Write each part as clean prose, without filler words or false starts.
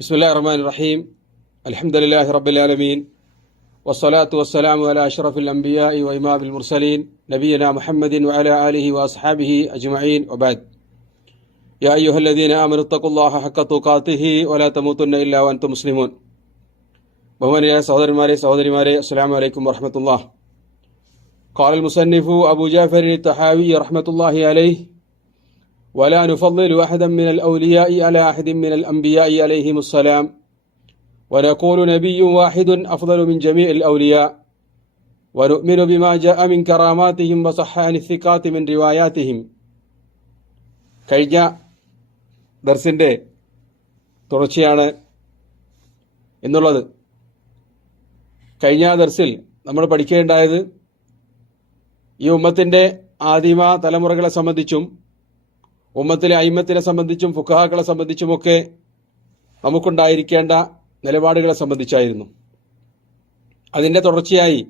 ബിസ്മില്ലാഹിർ റഹ്മാനിർ റഹീം. അൽഹംദുലില്ലാഹി റബ്ബിൽ ആലമീൻ. വസ്സലാത്തു വസ്സലാമു അലാ അഷ്റഫിൽ അംബിയാഇ വ ഇമാമിൽ മുർസലീൻ നബിയനാ മുഹമ്മദിൻ വഅലാ ആലിഹി വഅസ്ഹാബിഹി അജ്മഈൻ വബഅദ്. യാ അയ്യുഹല്ലദീന ആമനു തഖുല്ലാഹ ഹഖ്ക തുഖാതിഹി വലാ തമൂതുന്ന ഇല്ലാ വഅൻതും മുസ്ലിമൂൻ. ബഹുമാനിയായ സഹോദരന്മാരെ സഹോദരിമാരെ, അസ്സലാമു അലൈക്കും വറഹ്മത്തുള്ളാഹി. ഖാലൽ മുസന്നിഫു അബൂ ജഅഫർ അൽ-തഹാവി റഹ്മത്തുള്ളാഹി അലൈഹി ولا نفضل أحدا من الأولياء على أحد من الأنبياء عليهم السلام ونقول نبي واحد أفضل من جميع الأولياء ونؤمن بما جاء من كراماتهم وصح عن الثقات من رواياتهم. കഴിഞ്ഞ ദർസിന്റെ തുടർച്ചയാണ് എന്നുള്ളത്. കഴിഞ്ഞ ദർസിൽ നമ്മൾ പഠിക്കേണ്ടായത് ഈ ഉമ്മത്തിന്റെ ആദിമ തലമുറകളെ സംബന്ധിച്ചും ഉമ്മത്തിലെ അയിമ്മത്തിനെ സംബന്ധിച്ചും ഫുഖഹാക്കളെ സംബന്ധിച്ചുമൊക്കെ നമുക്കുണ്ടായിരിക്കേണ്ട നിലപാടുകളെ സംബന്ധിച്ചായിരുന്നു. അതിന്റെ തുടർച്ചയായി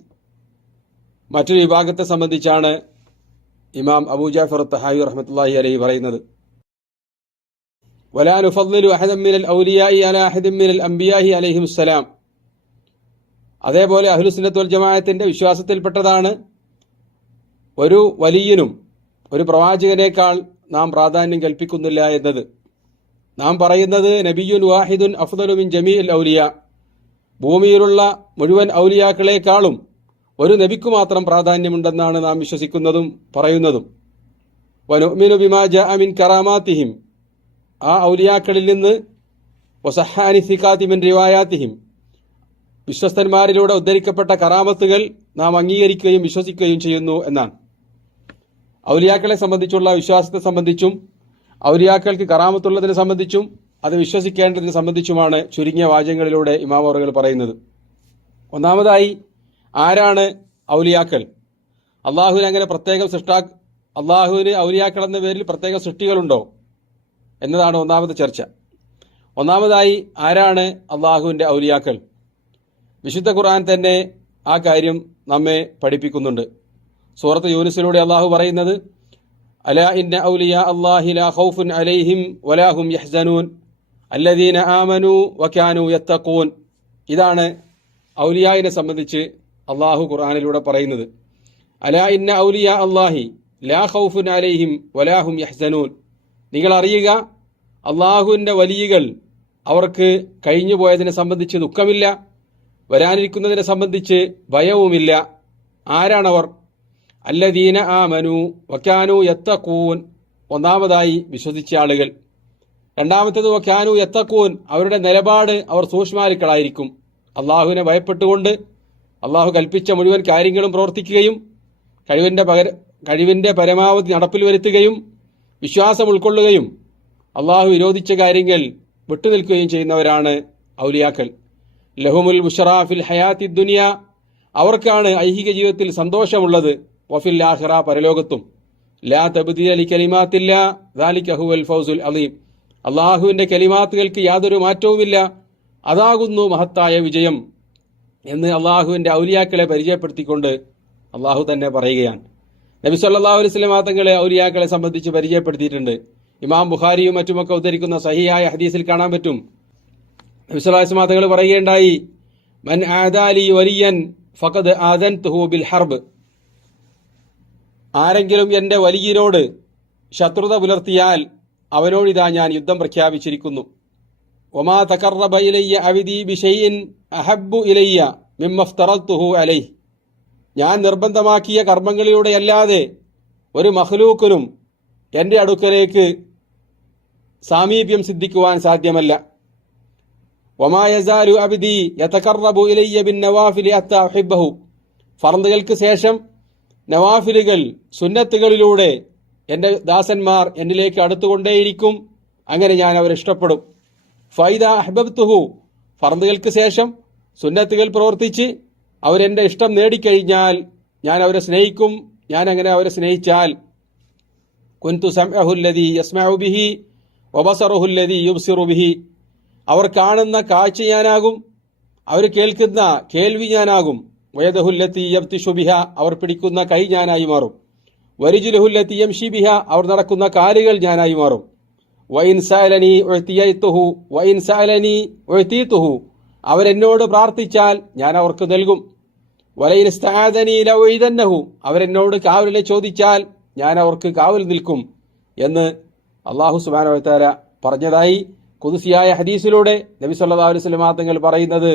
മറ്റൊരു വിഭാഗത്തെ സംബന്ധിച്ചാണ് ഇമാം അബൂ ജഅഫർ അത്ത്-തഹാവി റഹ്മത്തുള്ളാഹി അലൈഹി പറയുന്നത്. വലാ നുഫദ്ദിലു അഹദൻ മിനൽ ഔലിയാഇ അലാ അഹദിൻ മിനൽ അംബിയാഇ അലൈഹിമുസ്സലാം. അതേപോലെ അഹ്ലുസുന്നത്ത് വൽ ജമാഅത്തിന്റെ വിശ്വാസത്തിൽപ്പെട്ടതാണ് ഒരു വലിയനും ഒരു പ്രവാചകനേക്കാൾ നാം പ്രാധാന്യം കൽപ്പിക്കുന്നില്ല എന്നത്. നാം പറയുന്നത് നബിയുൻ വാഹിദുൻ അഫ്ദലു മിൻ ജമീഇൽ ഔലിയ, ഭൂമിയിലുള്ള മുഴുവൻ ഔലിയാക്കളെക്കാളും ഒരു നബിക്കു മാത്രം പ്രാധാന്യമുണ്ടെന്നാണ് നാം വിശ്വസിക്കുന്നതും പറയുന്നതും. വനുഅ്മിനു ബിമാ ജാഅ മിൻ കറാമാതിഹിം, ആ ഔലിയാക്കളിൽ നിന്ന് വസഹ്ഹാനി സിഖാതി മിൻ റിവായാതിഹിം, വിശ്വസ്തന്മാരിലൂടെ ഉദ്ധരിക്കപ്പെട്ട കറാമത്തുകൾ നാം അംഗീകരിക്കുകയും വിശ്വസിക്കുകയും ചെയ്യുന്നു എന്നാണ്. ഔലിയാക്കളെ സംബന്ധിച്ചുള്ള വിശ്വാസത്തെ സംബന്ധിച്ചും ഔലിയാക്കൾക്ക് കറാമത്തുള്ളതിനെ സംബന്ധിച്ചും അത് വിശ്വസിക്കേണ്ടതിനെ സംബന്ധിച്ചുമാണ് ചുരുങ്ങിയ വാചകങ്ങളിലൂടെ ഇമാം അവറുകൾ പറയുന്നത്. ഒന്നാമതായി, ആരാണ് ഔലിയാക്കൾ? അള്ളാഹുവിന് അങ്ങനെ അള്ളാഹുവിന് ഔലിയാക്കൾ എന്ന പേരിൽ പ്രത്യേക സൃഷ്ടികളുണ്ടോ എന്നതാണ് ഒന്നാമത്തെ ചർച്ച. ഒന്നാമതായി, ആരാണ് അള്ളാഹുവിന്റെ ഔലിയാക്കൾ? വിശുദ്ധ ഖുർആൻ തന്നെ ആ കാര്യം നമ്മെ പഠിപ്പിക്കുന്നുണ്ട്. സൂറത്ത് യൂനുസിലൂടെ അള്ളാഹു പറയുന്നത്, അലാ ഇന്ന ഔലിയാ അല്ലാഹി ലാ ഖൗഫുൻ അലൈഹിം വലാ ഹും യഹ്സനൂൻ അല്ലദീന ആമനൂ വകാനൂ യത്തഖൂൻ. ഇതാണ് ഔലിയായിനെ സംബന്ധിച്ച് അള്ളാഹു ഖുർആനിലൂടെ പറയുന്നത്. അലാ ഇന്ന ഔലിയാ അല്ലാഹി ലാ ഖൗഫുൻ അലൈഹിം വലാ ഹും യഹ്സനൂൻ. നിങ്ങൾ അറിയുക, അള്ളാഹുവിന്റെ വലിയകൾ അവർക്ക് കഴിഞ്ഞു പോയതിനെ സംബന്ധിച്ച് ദുഃഖമില്ല, വരാനിരിക്കുന്നതിനെ സംബന്ധിച്ച് ഭയവുമില്ല. ആരാണവർ? അല്ലദീന ആമനു വകാനു യത്തഖൂൻ. ഒന്നാമതായി വിശ്വസിച്ച ആളുകൾ. രണ്ടാമത്തേത് വകാനു യത്തഖൂൻ, അവരുടെ നിലപാട് അവർ സൂക്ഷ്മാലുക്കളായിരിക്കും. അള്ളാഹുവിനെ ഭയപ്പെട്ടുകൊണ്ട് അള്ളാഹു കൽപ്പിച്ച മുഴുവൻ കാര്യങ്ങളും പ്രവർത്തിക്കുകയും കഴിവിന്റെ പരമാവധി നടപ്പിൽ വരുത്തുകയും വിശ്വാസം ഉൾക്കൊള്ളുകയും അള്ളാഹു വിരോധിച്ച കാര്യങ്ങൾ വിട്ടുനിൽക്കുകയും ചെയ്യുന്നവരാണ് ഔലിയാക്കൾ. ലഹുമുൽ ബുശ്റാ ഫിൽ ഹയാത്തി ദുനിയ, അവർക്കാണ് ഐഹിക ജീവിതത്തിൽ സന്തോഷമുള്ളത്. വഫിൽ ആഖിറ, പരലോകത്തും. ലാ തബ്ദീല ലികലിമാത്തില്ലാ ദാലിക ഹുവൽ ഫൗസുൽ അളീം, അള്ളാഹുവിന്റെ കലിമാത്തുകൾക്ക് യാതൊരു മാറ്റവുമില്ല, അതാകുന്നു മഹത്തായ വിജയം എന്ന് അള്ളാഹുവിന്റെ ഔലിയാക്കളെ പരിചയപ്പെടുത്തിക്കൊണ്ട് അള്ളാഹു തന്നെ പറയുകയാണ്. നബി സല്ലല്ലാഹു അലൈഹി വസല്ലം തങ്ങളെ ഔലിയാക്കളെ സംബന്ധിച്ച് പരിചയപ്പെടുത്തിയിട്ടുണ്ട്. ഇമാം ബുഖാരിയും മറ്റുമൊക്കെ ഉദ്ധരിക്കുന്ന സഹിഹായ ഹദീസിൽ കാണാൻ പറ്റും. നബി സല്ലല്ലാഹു അലൈഹി വസല്ലം തങ്ങൾ പറയുകയുണ്ടായി, മൻ ആദാലി വലിയൻ ഫഖദ് ആദൻതുഹു ബിൽ ഹർബ്. ആരെങ്കിലും എന്റെ വലിയനോട് ശത്രുത പുലർത്തിയാൽ അവനോടിതാ ഞാൻ യുദ്ധം പ്രഖ്യാപിച്ചിരിക്കുന്നു. വമാ തഖറബ ഇലയ്യ അബ്ദി ബിശൈഇൻ അഹബ്ബു ഇലയ്യ മിമ്മ ഇഫ്തറൽതുഹു അലൈഹി. ഞാൻ നിർബന്ധമാക്കിയ കർമ്മങ്ങളിലൂടെയല്ലാതെ ഒരു മഖ്ലൂക്കിനും എന്റെ അടുക്കലേക്ക് സാമീപ്യം സിദ്ധിക്കുവാൻ സാധ്യമല്ല. വമാ യസാലു അബ്ദി യതഖറബു ഇലയ്യ ബിൻ നവാഫിലി ഹത്താ ഉഹിബ്ബഹു. ഫർളുകൾക്ക് ശേഷം നവാഫിലുകൾ, സുന്നത്തുകളിലൂടെ എന്റെ ദാസന്മാർ എന്നിലേക്ക് അടുത്തുകൊണ്ടേയിരിക്കും, അങ്ങനെ ഞാൻ അവരെ ഇഷ്ടപ്പെടും. ഫൈദാ അഹ്ബബ്തുഹു, ഫർളുകൾക്ക് ശേഷം സുന്നത്തുകൾ പ്രവർത്തിച്ച് അവരെന്റെ ഇഷ്ടം നേടിക്കഴിഞ്ഞാൽ ഞാൻ അവരെ സ്നേഹിക്കും. ഞാൻ അങ്ങനെ അവരെ സ്നേഹിച്ചാൽ കുൻതു സമഅഹു അല്ലദീ യസ്മഉ ബിഹി വബസറുഹു അല്ലദീ യുബ്സിറു ബിഹി, അവർ കാണുന്ന കാഴ്ച ഞാനാകും, അവർ കേൾക്കുന്ന കേൾവി ഞാനാകും. വയദഹുല്ലത്തി യബ്തിഷു ബിഹ, അവർ പിടിക്കുന്ന കൈ ഞാനായി മാറും. വരിജുലുഹുല്ലത്തി യംശി ബിഹ, അവർ നടക്കുന്ന കാലുകൾ ഞാനായി മാറും. വഇൻ സഅലനി ഉഅ്തിയതുഹു വഇൻ സഅലനി ഉഅ്തീതുഹു, അവരെന്നോട് പ്രാർത്ഥിച്ചാൽ ഞാൻ അവർക്ക് നൽകും. വലയിൻ ഇസ്തആദനി ലഉഇദന്നഹു, അവരെന്നോട് കാവലിനെ ചോദിച്ചാൽ ഞാൻ അവർക്ക് കാവൽ നിൽക്കും എന്ന് അല്ലാഹു സുബ്ഹാനഹു വ തആല പറഞ്ഞതായി ഖുദ്സിയായ ഹദീസിലൂടെ നബി സല്ലല്ലാഹു അലൈഹി വസല്ലം തങ്ങൾ പറയുന്നത്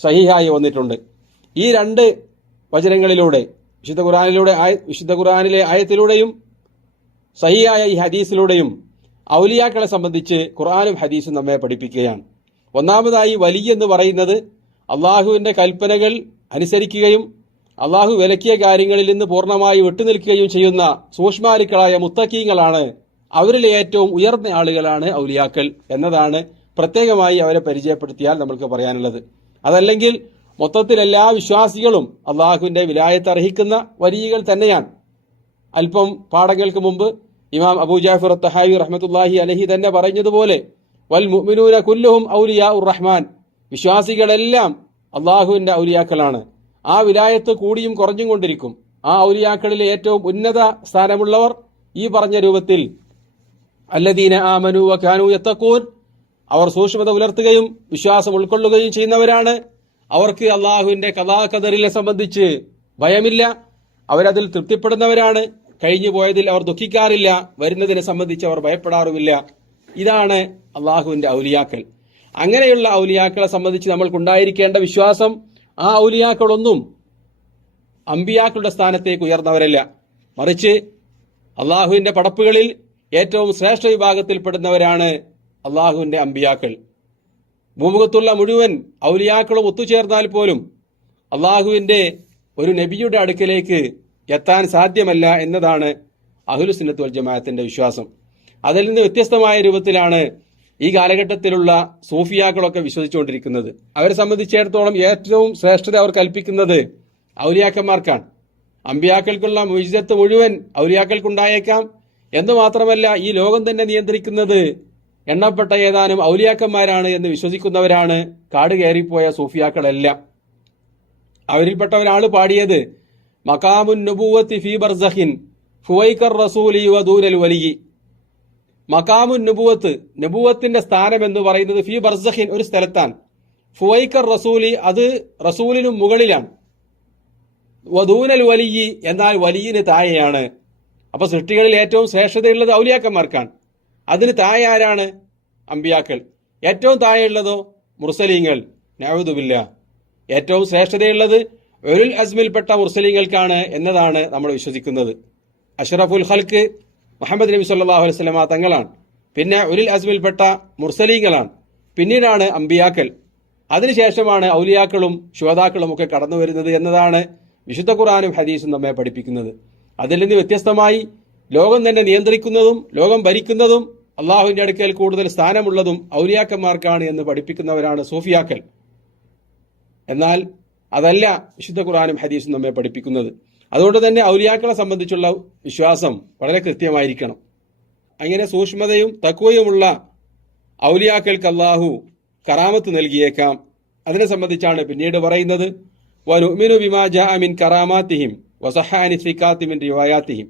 സഹീഹായി വന്നിട്ടുണ്ട്. ഈ രണ്ട് വചനങ്ങളിലൂടെ വിശുദ്ധ ഖുർആനിലെ ആയത്തിലൂടെയും സഹീഹായ ഈ ഹദീസിലൂടെയും ഔലിയാക്കളെ സംബന്ധിച്ച് ഖുർആനും ഹദീസും നമ്മെ പഠിപ്പിക്കുകയാണ്. ഒന്നാമതായി വലി എന്ന് പറയുന്നത് അള്ളാഹുവിന്റെ കൽപ്പനകൾ അനുസരിക്കുകയും അള്ളാഹു വിലക്കിയ കാര്യങ്ങളിൽ നിന്ന് പൂർണ്ണമായി വിട്ടുനിൽക്കുകയും ചെയ്യുന്ന സൂക്ഷ്മാലുക്കളായ മുത്തക്കീങ്ങളാണ്. അവരിലെ ഏറ്റവും ഉയർന്ന ആളുകളാണ് ഔലിയാക്കൾ എന്നതാണ് പ്രത്യേകമായി അവരെ പരിചയപ്പെടുത്തിയാൽ നമ്മൾക്ക് പറയാനുള്ളത്. അതല്ലെങ്കിൽ മൊത്തത്തിൽ എല്ലാ വിശ്വാസികളും അള്ളാഹുവിന്റെ വിലായത്ത് അർഹിക്കുന്ന വലിയകൾ തന്നെയാണ്. അല്പം പാഠങ്ങൾക്ക് മുമ്പ് ഇമാം അബൂ ജഅഫർ അത്ത്-തഹാവി റഹ്മത്തുള്ളാഹി അലൈഹി തന്നെ പറഞ്ഞതുപോലെ വൽ മുഅ്മിനൂന കുല്ലുഹും ഔലിയാഉർ റഹ്മാൻ, വിശ്വാസികളെല്ലാം അള്ളാഹുവിന്റെ ഔലിയാക്കളാണ്. ആ വിലായത്ത് കൂടിയും കുറഞ്ഞും കൊണ്ടിരിക്കും. ആ ഔലിയാക്കളിലെ ഏറ്റവും ഉന്നത സ്ഥാനമുള്ളവർ ഈ പറഞ്ഞ രൂപത്തിൽ അല്ലദീന ആമനു വകാനൂ യത്തഖൂൻ, അവർ സൂക്ഷ്മത പുലർത്തുകയും വിശ്വാസം ഉൾക്കൊള്ളുകയും ചെയ്യുന്നവരാണ്. അവർക്ക് അള്ളാഹുവിന്റെ ഖദാ ഖദറിനെ സംബന്ധിച്ച് ഭയമില്ല, അവരതിൽ തൃപ്തിപ്പെടുന്നവരാണ്. കഴിഞ്ഞു പോയതിൽ അവർ ദുഃഖിക്കാറില്ല, വരുന്നതിനെ സംബന്ധിച്ച് അവർ ഭയപ്പെടാറുമില്ല. ഇതാണ് അള്ളാഹുവിന്റെ ഔലിയാക്കൾ. അങ്ങനെയുള്ള ഔലിയാക്കളെ സംബന്ധിച്ച് നമ്മൾക്കുണ്ടായിരിക്കേണ്ട വിശ്വാസം, ആ ഔലിയാക്കളൊന്നും അമ്പിയാക്കളുടെ സ്ഥാനത്തേക്ക് ഉയർന്നവരല്ല, മറിച്ച് അള്ളാഹുവിന്റെ പടപ്പുകളിൽ ഏറ്റവും ശ്രേഷ്ഠ വിഭാഗത്തിൽപ്പെടുന്നവരാണ് അള്ളാഹുവിന്റെ അമ്പിയാക്കൾ. ഭൂമുഖത്തുള്ള മുഴുവൻ ഔലിയാക്കളും ഒത്തുചേർന്നാൽ പോലും അള്ളാഹുവിന്റെ ഒരു നബിയുടെ അടുക്കലേക്ക് എത്താൻ സാധ്യമല്ല എന്നതാണ് അഹ്ലുസുന്നത്ത് വൽ ജമാഅത്തിന്റെ വിശ്വാസം. അതിൽ നിന്ന് വ്യത്യസ്തമായ രൂപത്തിലാണ് ഈ കാലഘട്ടത്തിലുള്ള സൂഫിയാക്കളൊക്കെ വിശ്വസിച്ചുകൊണ്ടിരിക്കുന്നത്. അവരെ സംബന്ധിച്ചിടത്തോളം ഏറ്റവും ശ്രേഷ്ഠത അവർ കൽപ്പിക്കുന്നത് ഔലിയാക്കന്മാർക്കാണ്. അമ്പിയാക്കൾക്കുള്ള മുഅ്ജിസത്ത് മുഴുവൻ ഔലിയാക്കൾക്കുണ്ടായേക്കാം എന്ന് മാത്രമല്ല, ഈ ലോകം തന്നെ നിയന്ത്രിക്കുന്നത് എണ്ണപ്പെട്ട ഏതാനും ഔലിയാക്കന്മാരാണ് എന്ന് വിശ്വസിക്കുന്നവരാണ് കാട് കയറിപ്പോയ സൂഫിയാക്കളെല്ലാം. അവരിൽപ്പെട്ട ഒരാൾ പാടിയത് മഖാമുൻ നുബുവത്തി ഫീ ബർസഖിൻ ഫുവൈക്കർ റസൂലി വദൂനൽ വലിയി. മഖാമുൻ നുബുവത്ത്, നബുവത്തിന്റെ സ്ഥാനം എന്ന് പറയുന്നത് ഫീ ബർസഖിൻ, ഒരു സ്ഥലത്താണ്. ഫുവൈക്കർ റസൂലി, അത് റസൂലിനും മുകളിലാണ്. വദൂനൽ വലിയി, എന്നാൽ വലിയിന് താഴെയാണ്. അപ്പൊ സൃഷ്ടികളിൽ ഏറ്റവും ശ്രേഷ്ഠതയുള്ളത് ഔലിയാക്കന്മാർക്കാണ്. അതിന് താഴെ ആരാണ്? അമ്പിയാക്കൾ. ഏറ്റവും താഴെയുള്ളതോ മുർസലീങ്ങൾ. നഅൂദുബില്ലാ. ഏറ്റവും ശ്രേഷ്ഠതയുള്ളത് ഉലുൽ അസ്മിൽപ്പെട്ട മുർസലീങ്ങൾക്കാണ് എന്നതാണ് നമ്മൾ വിശ്വസിക്കുന്നത്. അഷ്റഫുൽ ഖൽക്ക് മുഹമ്മദ് നബി സല്ലല്ലാഹു അലൈഹി വസല്ലമ തങ്ങളാണ്. പിന്നെ ഉലുൽ അസ്മിൽപ്പെട്ട മുർസലീങ്ങളാണ്. പിന്നീടാണ് അമ്പിയാക്കൾ. അതിനുശേഷമാണ് ഔലിയാക്കളും ശുഹദാക്കളും ഒക്കെ കടന്നു വരുന്നത് എന്നതാണ് വിശുദ്ധ ഖുർആനും ഹദീസും നമ്മെ പഠിപ്പിക്കുന്നത്. അതിൽ നിന്ന് വ്യത്യസ്തമായി ലോകം തന്നെ നിയന്ത്രിക്കുന്നതും ലോകം ഭരിക്കുന്നതും അള്ളാഹുവിന്റെ അടുക്കൽ കൂടുതൽ സ്ഥാനമുള്ളതും ഔലിയാക്കന്മാർക്കാണ് എന്ന് പഠിപ്പിക്കുന്നവരാണ് സൂഫിയാക്കൾ. എന്നാൽ അതല്ല വിശുദ്ധ ഖുർആനും ഹദീസും നമ്മെ പഠിപ്പിക്കുന്നത്. അതുകൊണ്ട് തന്നെ ഔലിയാക്കളെ സംബന്ധിച്ചുള്ള വിശ്വാസം വളരെ കൃത്യമായിരിക്കണം. അങ്ങനെ സൂക്ഷ്മതയും തഖ്വയുമുള്ള ഔലിയാക്കൾക്ക് അള്ളാഹു കറാമത്ത് നൽകിയേക്കാം. അതിനെ സംബന്ധിച്ചാണ് പിന്നീട് പറയുന്നത് വനുഅ്മിനു ബിമാ ജാഅ മിൻ കറാമാതിഹിം വസഹ്ഹാനി സിഖാതി മിൻ റിവായാതിഹിം.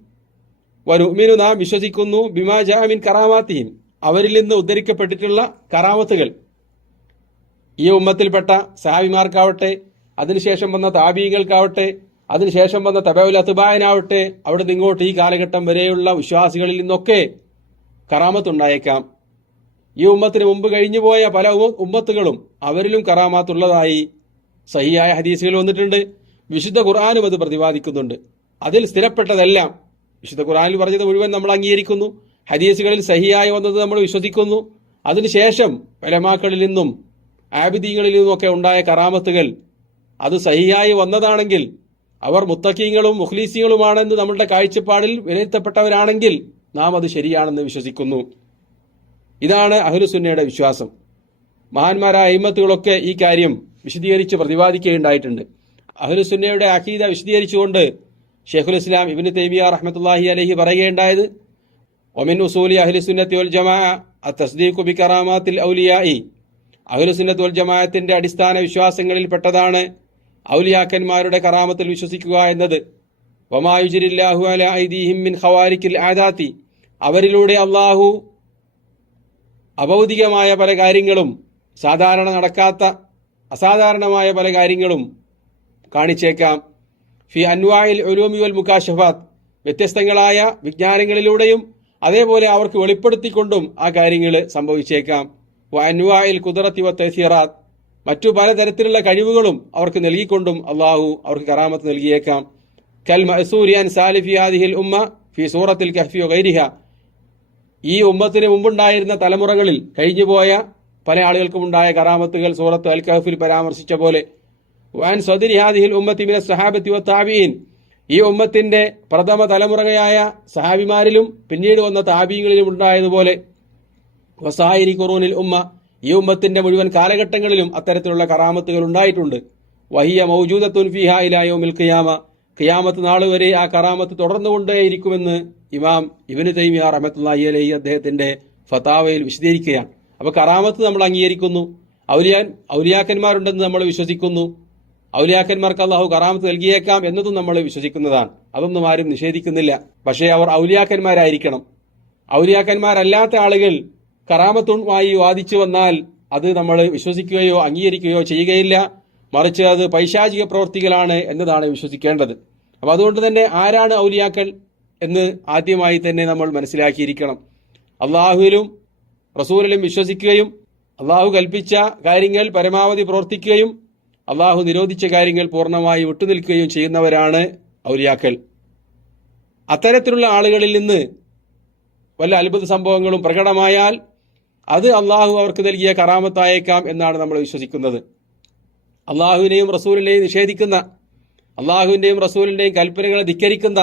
വനുഅ്മിനു, നാം വിശ്വസിക്കുന്നു, ബിമാ ജാഅ മിൻ കറാമാതിഹിം, അവരിൽ നിന്ന് ഉദ്ധരിക്കപ്പെട്ടിട്ടുള്ള കറാമത്തുകൾ. ഈ ഉമ്മത്തിൽപ്പെട്ട സഹാബിമാർക്കാവട്ടെ, അതിനുശേഷം വന്ന താബീകൾക്കാവട്ടെ, അതിനുശേഷം വന്ന തബഉൽ അത്ബാഇനാവട്ടെ, അവിടെ നിങ്ങോട്ട് ഈ കാലഘട്ടം വരെയുള്ള വിശ്വാസികളിൽ നിന്നൊക്കെ കറാമത്തുണ്ടായേക്കാം. ഈ ഉമ്മത്തിന് മുമ്പ് കഴിഞ്ഞുപോയ പല ഉമ്മത്തുകളും അവരിലും കറാമാത്തുള്ളതായി സഹിയായ ഹദീസുകൾ വന്നിട്ടുണ്ട്. വിശുദ്ധ ഖുർആനും അത് പ്രതിപാദിക്കുന്നുണ്ട്. അതിൽ സ്ഥിരപ്പെട്ടതെല്ലാം വിശുദ്ധ ഖുർആനിൽ പറഞ്ഞത് മുഴുവൻ നമ്മൾ അംഗീകരിക്കുന്നു. ഹദീസുകളിൽ സഹിയായി വന്നത് നമ്മൾ വിശ്വസിക്കുന്നു. അതിനുശേഷം ഉലമാക്കളിൽ നിന്നും ആബിദീങ്ങളിൽ നിന്നുമൊക്കെ ഉണ്ടായ കറാമത്തുകൾ അത് സഹിയായി വന്നതാണെങ്കിൽ അവർ മുത്തഖീങ്ങളും മുഖ്ലീസീങ്ങളുമാണെന്ന് നമ്മളുടെ കാഴ്ചപ്പാടിൽ വിലയിരുത്തപ്പെട്ടവരാണെങ്കിൽ നാം അത് ശരിയാണെന്ന് വിശ്വസിക്കുന്നു. ഇതാണ് അഹ്ലുസുന്നയുടെ വിശ്വാസം. മഹാന്മാരായ അയിമ്മത്തുകളൊക്കെ ഈ കാര്യം വിശദീകരിച്ച് പ്രതിപാദിക്കുകയുണ്ടായിട്ടുണ്ട്. അഹ്ലുസുന്നയുടെ അഖീദ വിശദീകരിച്ചുകൊണ്ട് ഷെയ്ഖുൽ ഇസ്ലാം ഇബ്നു തൈമിയ്യ റഹ്മത്തുള്ളാഹി അലൈഹി പറയുകയുണ്ടായത് വമിൻ ഉസൂലി അഹ്ലുസുന്നത്തി വൽ ജമാഅ അത്തസ്ദീഖു ബികറാമാത്തിൽ ഔലിയാഇ. അഹ്ലുസുന്നത്ത് വൽ ജമാഅത്തിന്റെ അടിസ്ഥാന വിശ്വാസങ്ങളിൽപ്പെട്ടതാണ് ഔലിയാക്കന്മാരുടെ കറാമത്തിൽ വിശ്വസിക്കുക എന്നത്. വമാ യുജ്രില്ലാഹു അലാ ഐദീഹിം മിൻ ഖവാരിഖിൽ ആദാത്തി, അവരിലൂടെ അള്ളാഹു അഭൗതികമായ പല കാര്യങ്ങളും, സാധാരണ നടക്കാത്ത അസാധാരണമായ പല കാര്യങ്ങളും കാണിച്ചേക്കാം. ഫി അൻവാഇൽ ഉലൂമി വൽ മുകാശഫാത്ത്, വ്യത്യസ്തങ്ങളായ വിജ്ഞാനങ്ങളിലൂടെയും അതേപോലെ അവർക്ക് വെളിപ്പെടുത്തിക്കൊണ്ടും ആ കാര്യങ്ങൾ സംഭവിച്ചേക്കാം. വ അൻവാഇൽ ഖുദ്റത്തി വ തഅ്സീറാത്ത്, മറ്റു പലതരത്തിലുള്ള കഴിവുകളും അവർക്ക് നൽകിക്കൊണ്ടും അള്ളാഹു അവർക്ക് കറാമത്ത് നൽകിയേക്കാം. കൽ മഅ്സൂരി അൻ സാലിഫി ഹാദിഹിൽ ഉമ്മ ഫി സൂറത്തിൽ കഹ്ഫി വഗൈരിഹ, ഈ ഉമ്മത്തിന് മുമ്പുണ്ടായിരുന്ന തലമുറകളിൽ കഴിഞ്ഞുപോയ പല ആളുകൾക്കും ഉണ്ടായ കറാമത്തുകൾ സൂറത്ത് അൽ കഹ്ഫിൽ പരാമർശിച്ച പോലെ. വൻ സദരി ഹാദിഹിൽ ഉമ്മത്തി മിന സഹാബത്തി വ താബീൻ, ഈ ഉമ്മത്തിന്റെ പ്രഥമ തലമുറയായ സഹാബിമാരിലും പിന്നീട് വന്ന താബീങ്ങളിലും ഉണ്ടായതുപോലെ. വസായിരി ഖുറൂനിൽ ഉമ്മ, ഈ ഉമ്മത്തിന്റെ മുഴുവൻ കാലഘട്ടങ്ങളിലും അത്തരത്തിലുള്ള കറാമത്തുകൾ ഉണ്ടായിട്ടുണ്ട്. വഹിയ മൗജൂദത്തുൻ ഫീഹാ ഇലാ യൗമിൽ ഖിയാമ, ഖിയാമത്ത് നാൾ വരെ ആ കറാമത്ത് തുടർന്നുകൊണ്ടേയിരിക്കുമെന്ന് ഇമാം ഇബ്നു തൈമിയ്യ റഹ്മത്തുള്ളാഹി അലൈഹി അദ്ദേഹത്തിന്റെ ഫതാവയിൽ വിശദീകരിക്കുകയാണ്. അപ്പൊ കറാമത്ത് നമ്മൾ അംഗീകരിക്കുന്നു, ഔലിയാക്കന്മാരുണ്ടെന്ന് നമ്മൾ വിശ്വസിക്കുന്നു, ഔലിയാക്കന്മാർക്ക് അള്ളാഹു കറാമത്ത് നൽകിയേക്കാം എന്നതും നമ്മൾ വിശ്വസിക്കുന്നതാണ്. അതൊന്നും ആരും നിഷേധിക്കുന്നില്ല. പക്ഷേ അവർ ഔലിയാക്കന്മാരായിരിക്കണം. ഔലിയാക്കന്മാരല്ലാത്ത ആളുകൾ കറാമത്തുമായി വാദിച്ചു വന്നാൽ അത് നമ്മൾ വിശ്വസിക്കുകയോ അംഗീകരിക്കുകയോ ചെയ്യുകയില്ല. മറിച്ച് അത് പൈശാചിക പ്രവൃത്തികളാണ് എന്നതാണ് വിശ്വസിക്കേണ്ടത്. അപ്പൊ അതുകൊണ്ട് തന്നെ ആരാണ് ഔലിയാക്കൾ എന്ന് ആദ്യമായി തന്നെ നമ്മൾ മനസ്സിലാക്കിയിരിക്കണം. അള്ളാഹുവിലും റസൂലിലും വിശ്വസിക്കുകയും അള്ളാഹു കൽപ്പിച്ച കാര്യങ്ങൾ പരമാവധി പ്രവർത്തിക്കുകയും അള്ളാഹു നിരോധിച്ച കാര്യങ്ങൾ പൂർണ്ണമായി വിട്ടുനിൽക്കുകയും ചെയ്യുന്നവരാണ് ഔലിയാക്കൾ. അത്തരത്തിലുള്ള ആളുകളിൽ നിന്ന് വല്ല അത്ഭുത സംഭവങ്ങളും പ്രകടമായാൽ അത് അള്ളാഹു അവർക്ക് നൽകിയ കറാമത്തായേക്കാം എന്നാണ് നമ്മൾ വിശ്വസിക്കുന്നത്. അള്ളാഹുവിനെയും റസൂലിനെയും നിഷേധിക്കുന്ന, അള്ളാഹുവിന്റെയും റസൂലിന്റെയും കൽപ്പനകളെ ധിക്കരിക്കുന്ന,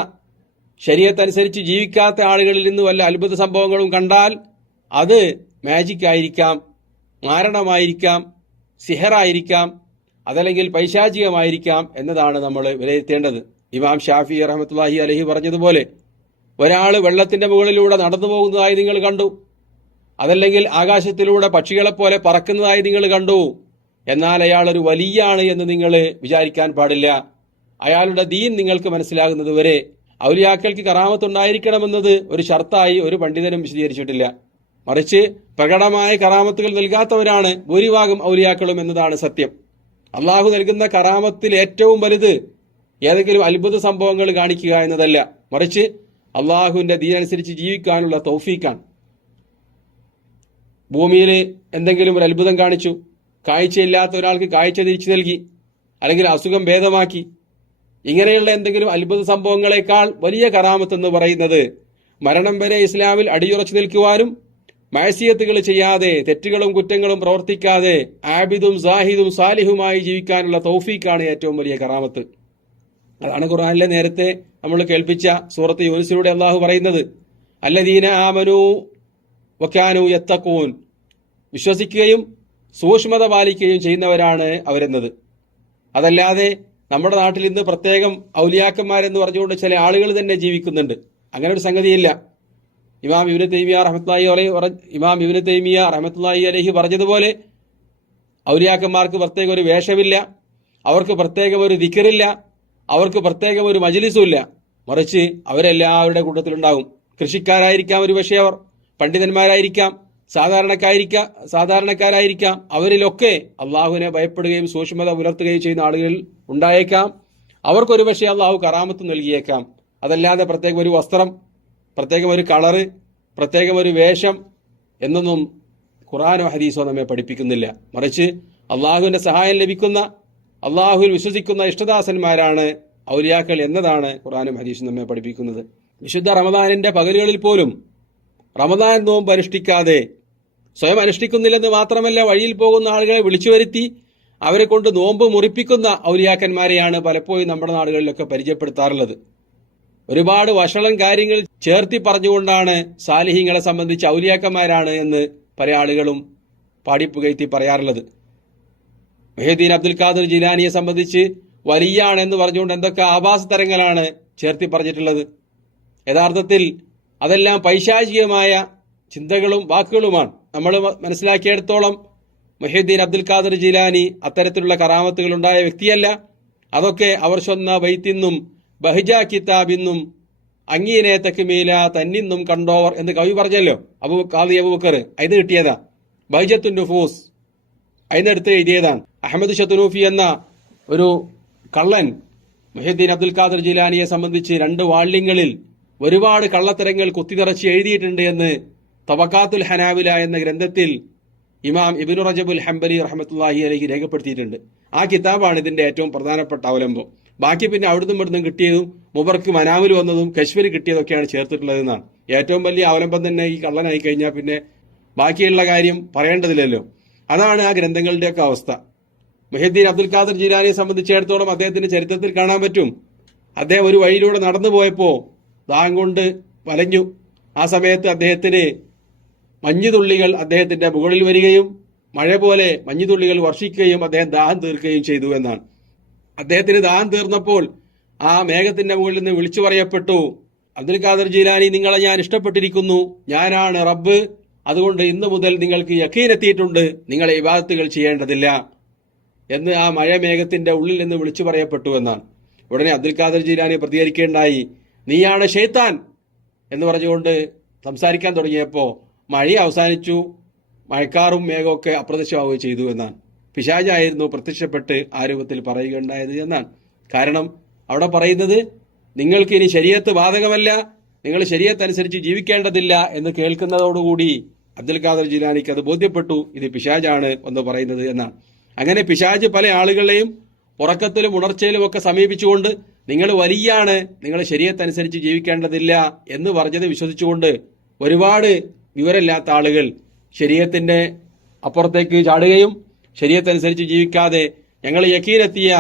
ശരീഅത്തനുസരിച്ച് ജീവിക്കാത്ത ആളുകളിൽ നിന്ന് വല്ല അത്ഭുത സംഭവങ്ങളും കണ്ടാൽ അത് മാജിക് ആയിരിക്കാം, മാരണമായിരിക്കാം, സിഹറായിരിക്കാം, അതല്ലെങ്കിൽ പൈശാചികമായിരിക്കാം എന്നതാണ് നമ്മൾ വിലയിരുത്തേണ്ടത്. ഇമാം ഷാഫി റഹ്മത്തുള്ളാഹി അലൈഹി പറഞ്ഞതുപോലെ, ഒരാൾ വെള്ളത്തിന്റെ മുകളിലൂടെ നടന്നു പോകുന്നതായി നിങ്ങൾ കണ്ടു, അതല്ലെങ്കിൽ ആകാശത്തിലൂടെ പക്ഷികളെപ്പോലെ പറക്കുന്നതായി നിങ്ങൾ കണ്ടു, എന്നാൽ അയാൾ ഒരു വലിയാണ് എന്ന് നിങ്ങൾ വിചാരിക്കാൻ പാടില്ല. അയാളുടെ ദീൻ നിങ്ങൾക്ക് മനസ്സിലാകുന്നത് വരെ ഔലിയാക്കൾക്ക് കറാമത്തുണ്ടായിരിക്കണമെന്നത് ഒരു ഷർത്തായി ഒരു പണ്ഡിതനും വിശദീകരിച്ചിട്ടില്ല. മറിച്ച് പ്രകടമായ കറാമത്തുകൾ നൽകാത്തവരാണ് ഭൂരിഭാഗം ഔലിയാക്കളും എന്നതാണ് സത്യം. അള്ളാഹു നൽകുന്ന കറാമത്തിൽ ഏറ്റവും വലുത് ഏതെങ്കിലും അത്ഭുത സംഭവങ്ങൾ കാണിക്കുക എന്നതല്ല, മറിച്ച് അള്ളാഹുവിന്റെ ദീനനുസരിച്ച് ജീവിക്കാനുള്ള തൗഫീഖാണ്. ഭൂമിയിൽ എന്തെങ്കിലും ഒരു അത്ഭുതം കാണിച്ചു, കാഴ്ചയില്ലാത്ത ഒരാൾക്ക് കാഴ്ച തിരിച്ചു നൽകി, അല്ലെങ്കിൽ അസുഖം ഭേദമാക്കി, ഇങ്ങനെയുള്ള എന്തെങ്കിലും അത്ഭുത സംഭവങ്ങളെക്കാൾ വലിയ കറാമത്ത് എന്ന് പറയുന്നത് മരണം വരെ ഇസ്ലാമിൽ അടിയുറച്ചു നിൽക്കുവാനും മഅസിയത്തുകൾ ചെയ്യാതെ തെറ്റുകളും കുറ്റങ്ങളും പ്രവർത്തിക്കാതെ ആബിദും സാഹിദും സാലിഹുമായി ജീവിക്കാനുള്ള തൗഫീഖാണ് ഏറ്റവും വലിയ കറാമത്ത്. അതാണ് ഖുർആനിലെ നേരത്തെ നമ്മൾ കേൾപ്പിച്ച സൂറത്ത് യൂനുസിലൂടെ അള്ളാഹു പറയുന്നത്, അല്ലദീന ആമനൂ വകാനൂ യത്തഖൂൻ, വിശ്വസിക്കുകയും സൂക്ഷ്മത പാലിക്കുകയും ചെയ്യുന്നവരാണ് അവരെന്നത്. അതല്ലാതെ നമ്മുടെ നാട്ടിൽ ഇന്ന് പ്രത്യേകം ഔലിയാക്കന്മാരെന്ന് പറഞ്ഞുകൊണ്ട് ചില ആളുകൾ തന്നെ ജീവിക്കുന്നുണ്ട്. അങ്ങനെ ഒരു സംഗതിയില്ല. ഇമാം ഇബ്നു തൈമിയ്യ റഹ്മത്തുള്ളാഹി അലൈഹി പറഞ്ഞതുപോലെ, ഔലിയാക്കന്മാർക്ക് പ്രത്യേക ഒരു വേഷമില്ല, അവർക്ക് പ്രത്യേകം ഒരു ദിക്റില്ല, അവർക്ക് പ്രത്യേകം ഒരു മജ്ലിസും ഇല്ല. മറിച്ച് അവരെല്ലാവരുടെ കൂട്ടത്തിലുണ്ടാകും. കൃഷിക്കാരായിരിക്കാം, ഒരു പക്ഷേ അവർ പണ്ഡിതന്മാരായിരിക്കാം, സാധാരണക്കാരായിരിക്കാം. അവരിലൊക്കെ അള്ളാഹുവിനെ ഭയപ്പെടുകയും സൂക്ഷ്മത പുലർത്തുകയും ചെയ്യുന്ന ആളുകൾ ഉണ്ടായേക്കാം. അവർക്കൊരു പക്ഷേ അള്ളാഹു കറാമത്ത് നൽകിയേക്കാം. അതല്ലാതെ പ്രത്യേകം ഒരു വസ്ത്രം, പ്രത്യേകം ഒരു കളറ്, പ്രത്യേകം ഒരു വേഷം എന്നൊന്നും ഖുർആനോ ഹദീസോ നമ്മെ പഠിപ്പിക്കുന്നില്ല. മറിച്ച് അള്ളാഹുവിന്റെ സഹായം ലഭിക്കുന്ന, അള്ളാഹുവിൽ വിശ്വസിക്കുന്ന ഇഷ്ടദാസന്മാരാണ് ഔലിയാക്കൾ എന്നതാണ് ഖുർആനും ഹദീസും നമ്മെ പഠിപ്പിക്കുന്നത്. വിശുദ്ധ റമദാനിന്റെ പകലുകളിൽ പോലും റമദാൻ നോമ്പ് അനുഷ്ഠിക്കാതെ, സ്വയം അനുഷ്ഠിക്കുന്നില്ലെന്ന് മാത്രമല്ല, വഴിയിൽ പോകുന്ന ആളുകളെ വിളിച്ചു വരുത്തി അവരെ കൊണ്ട് നോമ്പ് മുറിപ്പിക്കുന്ന ഔലിയാക്കന്മാരെയാണ് പലപ്പോഴും നമ്മുടെ നാടുകളിലൊക്കെ പരിചയപ്പെടുത്താറുള്ളത്. ഒരുപാട് വഷളൻ കാര്യങ്ങൾ ചേർത്തി പറഞ്ഞുകൊണ്ടാണ് സാലിഹീങ്ങളെ സംബന്ധിച്ച് ഔലിയാക്കന്മാരാണ് എന്ന് പല ആളുകളും പാടിപ്പുകയറ്റി പറയാറുള്ളത്. മുഹ്യിദ്ദീൻ അബ്ദുൽ ഖാദിർ ജിലാനിയെ സംബന്ധിച്ച് വലിയാണ് എന്ന് പറഞ്ഞുകൊണ്ട് എന്തൊക്കെ ആഭാസ തരങ്ങളാണ് ചേർത്തി പറഞ്ഞിട്ടുള്ളത്. യഥാർത്ഥത്തിൽ അതെല്ലാം പൈശാചികമായ ചിന്തകളും വാക്കുകളുമാണ്. നമ്മൾ മനസ്സിലാക്കിയെടുത്തോളം മുഹ്യിദ്ദീൻ അബ്ദുൽ ഖാദിർ ജിലാനി അത്തരത്തിലുള്ള കറാമത്തുകൾ ഉണ്ടായ വ്യക്തിയല്ല. അതൊക്കെ അവർ സ്വന്ന ബൈത്തിന്നും ബഹിജ കിതാബിന്നും അങ്ങീനെ തക്മീല തന്നിന്നും കണ്ടോവർ എന്ന് കവി പറഞ്ഞല്ലോ. ഖാദി അബൂബക്കർ അതിന് കിട്ടിയതാ. ബൈജത്തുൻ നുഫൂസ് അതിനടുത്ത് എഴുതിയതാണ്. അഹമ്മദ് ഷത്തുനൂഫി എന്ന ഒരു കള്ളൻ മുഹ്യിദ്ദീൻ അബ്ദുൽ ഖാദിർ ജീലാനിയെ സംബന്ധിച്ച് 2 വാള്യങ്ങളിൽ ഒരുപാട് കള്ളത്തരങ്ങൾ കുത്തിനിറച്ച് എഴുതിയിട്ടുണ്ട് എന്ന് തബഖാത്തുൽ ഹനാബില എന്ന ഗ്രന്ഥത്തിൽ ഇമാം ഇബ്നു റജബുൽ ഹംബലി റഹ്മത്തുള്ളാഹി അലൈഹി രേഖപ്പെടുത്തിയിട്ടുണ്ട്. ആ കിതാബാണ് ഇതിന്റെ ഏറ്റവും പ്രധാനപ്പെട്ട അവലംബം. ബാക്കി പിന്നെ അവിടുന്ന് ഇവിടുന്ന് കിട്ടിയതും മുബർക്ക് മനാമിൽ വന്നതും കശ്മീർ കിട്ടിയതൊക്കെയാണ് ചേർത്തിട്ടുള്ളതെന്നാണ്. ഏറ്റവും വലിയ അവലംബം തന്നെ ഈ കള്ളനായി കഴിഞ്ഞാൽ പിന്നെ ബാക്കിയുള്ള കാര്യം പറയേണ്ടതില്ലല്ലോ. അതാണ് ആ ഗ്രന്ഥങ്ങളുടെയൊക്കെ അവസ്ഥ. മുഹ്യിദ്ദീൻ അബ്ദുൽ ഖാദിർ ജീലാനിയെ സംബന്ധിച്ചിടത്തോളം അദ്ദേഹത്തിന്റെ ചരിത്രത്തിൽ കാണാൻ പറ്റും. അദ്ദേഹം ഒരു വഴിയിലൂടെ നടന്നു പോയപ്പോ ദാഹം കൊണ്ട് വലഞ്ഞു. ആ സമയത്ത് അദ്ദേഹത്തിന് മഞ്ഞുതുള്ളികൾ അദ്ദേഹത്തിന്റെ മുകളിൽ വരികയും മഴ പോലെ മഞ്ഞുതുള്ളികൾ വർഷിക്കുകയും അദ്ദേഹം ദാഹം തീർക്കുകയും ചെയ്തു എന്നാണ്. അദ്ദേഹത്തിന് ദാഹം തീർന്നപ്പോൾ ആ മേഘത്തിന്റെ മുകളിൽ നിന്ന് വിളിച്ചു പറയപ്പെട്ടു, അബ്ദുൽ ഖാദിർ ജീലാനി, നിങ്ങളെ ഞാൻ ഇഷ്ടപ്പെട്ടിരിക്കുന്നു, ഞാനാണ് റബ്ബ്, അതുകൊണ്ട് ഇന്നു മുതൽ നിങ്ങൾക്ക് യഖീനെത്തിയിട്ടുണ്ട്, നിങ്ങളെ ഇബാദത്തുകൾ ചെയ്യേണ്ടതില്ല എന്ന് ആ മഴമേഘത്തിന്റെ ഉള്ളിൽ നിന്ന് വിളിച്ചു പറയപ്പെട്ടു എന്നാണ്. ഉടനെ അബ്ദുൽ ഖാദിർ ജീലാനി പ്രതികരിക്കേണ്ടായി, നീയാണ് ശൈത്താൻ എന്ന് പറഞ്ഞുകൊണ്ട് സംസാരിക്കാൻ തുടങ്ങിയപ്പോ മഴ അവസാനിച്ചു, മഴക്കാറും മേഘമൊക്കെ അപ്രത്യക്ഷമാവുകയും ചെയ്തു എന്നാണ്. പിശാചായിരുന്നു പ്രത്യക്ഷപ്പെട്ട് ആ രൂപത്തിൽ പറയുകയുണ്ടായത് എന്നാണ്. കാരണം അവിടെ പറയുന്നത് നിങ്ങൾക്ക് ഇനി ശരീഅത്ത് ബാധകമല്ല, നിങ്ങൾ ശരീഅത്ത് അനുസരിച്ച് ജീവിക്കേണ്ടതില്ല എന്ന് കേൾക്കുന്നതോടുകൂടി അബ്ദുൽ ഖാദിർ ജീലാനിക്ക് അത് ബോധ്യപ്പെട്ടു, ഇത് പിശാചാണ് എന്ന് പറയുന്നത് എന്നാണ്. അങ്ങനെ പിശാച് പല ആളുകളെയും ഉറക്കത്തിലും ഉണർച്ചയിലും ഒക്കെ സമീപിച്ചുകൊണ്ട് നിങ്ങൾ വലിയാണ്, നിങ്ങൾ ശരീഅത്ത് അനുസരിച്ച് ജീവിക്കേണ്ടതില്ല എന്ന് പറഞ്ഞത് വിശ്വസിച്ചുകൊണ്ട് ഒരുപാട് വിവരമില്ലാത്ത ആളുകൾ ശരീഅത്തിന്റെ അപ്പുറത്തേക്ക് ചാടുകയും ശരീഅത്ത് അനുസരിച്ച് ജീവിക്കാതെ ഞങ്ങൾ യഖീനെത്തിയ